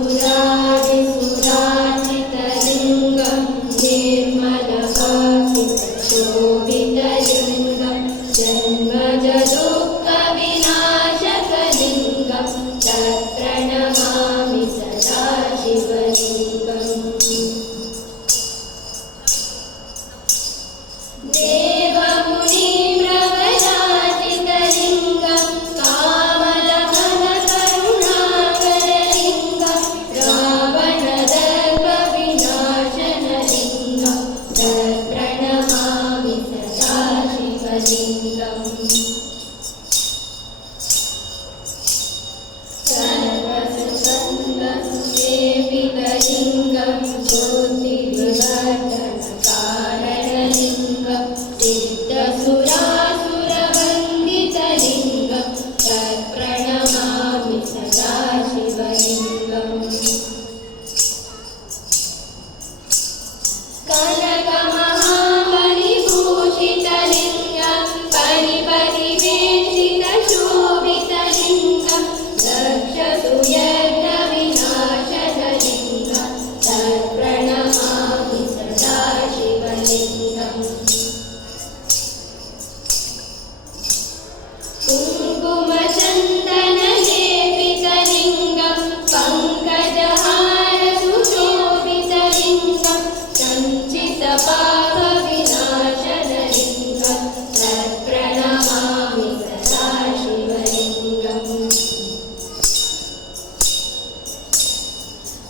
सुराजितलिङ्गं निर्मलभासितशोभितलिङ्गं जन्मजदुःखविनाशकलिङ्गं तत्प्रणमामि सदा शिवलिङ्गम् शिवलिङ्गम्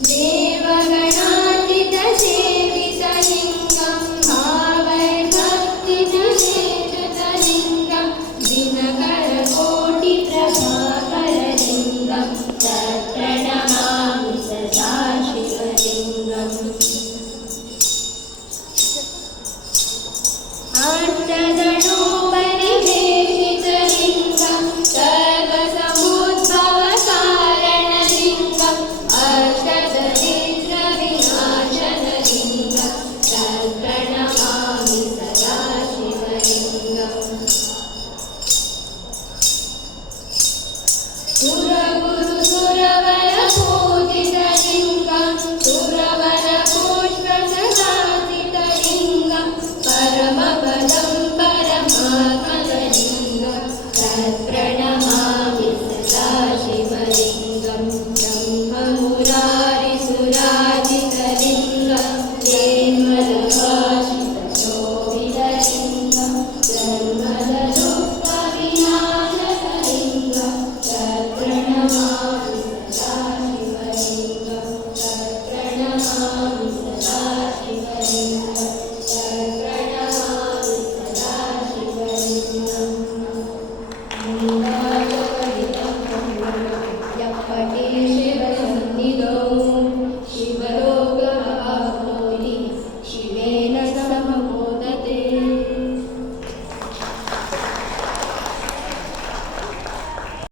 देवगणातितसेवितलिङ्गं